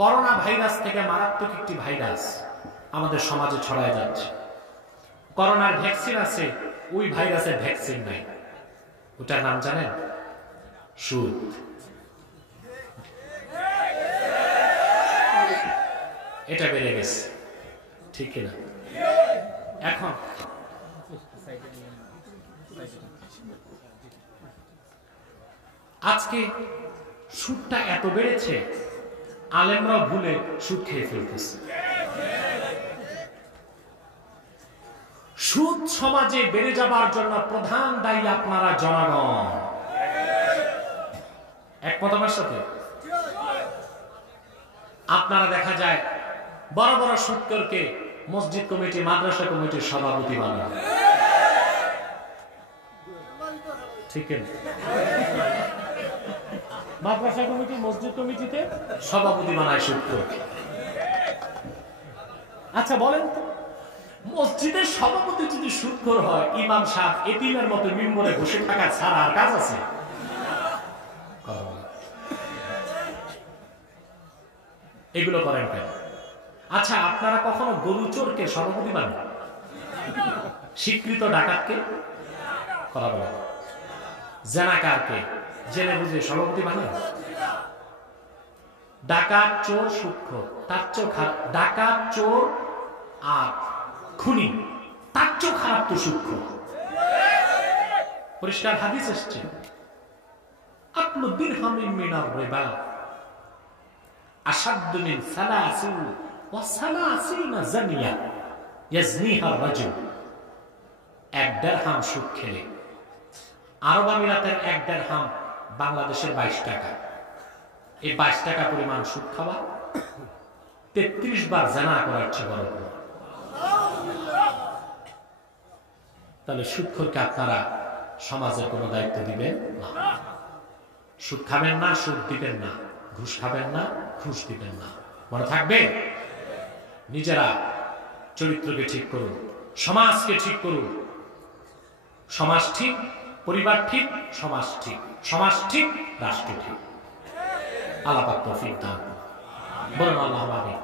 Corona virus থেকে মারাত্মক একটি ভাইরাস আমাদের সমাজে ছড়ায় যাচ্ছে। করোনার ভ্যাকসিন আছে, ওই ভাইরাসের ভ্যাকসিন নাই। ওটার নাম জানেন? সুদ। এটা বেড়ে গেছে, ঠিক না? এখন আজকে সুদটা এত বেড়েছে, আলেমরা ভুলে সুদ খেয়ে ফেলতেছে। সুদ সমাজে বেড়ে যাবার জন্য প্রধান দায়ী আপনারা জনগণ। একমত আমার সাথে? আপনারা দেখা যায় বড় বড় সুদখোরকে মসজিদ কমিটি, মাদ্রাসা কমিটির সভাপতি বানান, ঠিক না? মাদ্রাসা কমিটি, মসজিদ কমিটিতে সভাপতি বানায় সুদখোর। আচ্ছা বলেন তো, মসজিদের সভাপতি যদি সুদখোর হয়, ইমাম সাহেব এতিমের মতো মিম্বরে বসে থাকা ছাড়া আর কাজ আছে? এগুলো করেন কেন? আচ্ছা, আপনারা কখনো গরু চোরকে সভাপতি বানান? স্বীকৃত ডাকাতকে করা বলা, জেনাকারকে জেনে বুঝে সভাপতি বানান? ডাকাত, চোর, সূক্ষ্ম, তার চেয়েও খারাপ। ডাকাত, চোর আর খুনি, তার চেয়েও খারাপ তো সূক্ষ্ম। পরিষ্কার হাদিস এসছে, আকলু দিরহামিন মিনার রিবা আশাদ্দু মিন সালাসি ওয়া সালাসিনা জানিয়া ইয়াজনিহা রাজুল। এক দিরহাম সুদ খেলে, আরব আমিরাতের এক দিরহাম বাংলাদেশের 22 টাকা। এই 22 টাকা পরিমাণ সুদ খাওয়া 33 বার জানা করার চেয়ে বড়। তাহলে সুদখোরকে আপনারা সমাজের কোনো দায়িত্ব দিবেন না। সুদ খাবেন না, সুদ দিবেন না, ঘুষ খাবেন না, ঘুষ দিবেন না। মনে থাকবে? নিজেরা চরিত্রকে ঠিক করুন, সমাজকে ঠিক করুন। সমাজ ঠিক, পরিবার ঠিক, সমাজ ঠিক, সমাজ ঠিক, রাষ্ট্র ঠিক। আল্লাহ পাক তৌফিক দান করুন। বলুন আল্লাহুম্মা আমিন।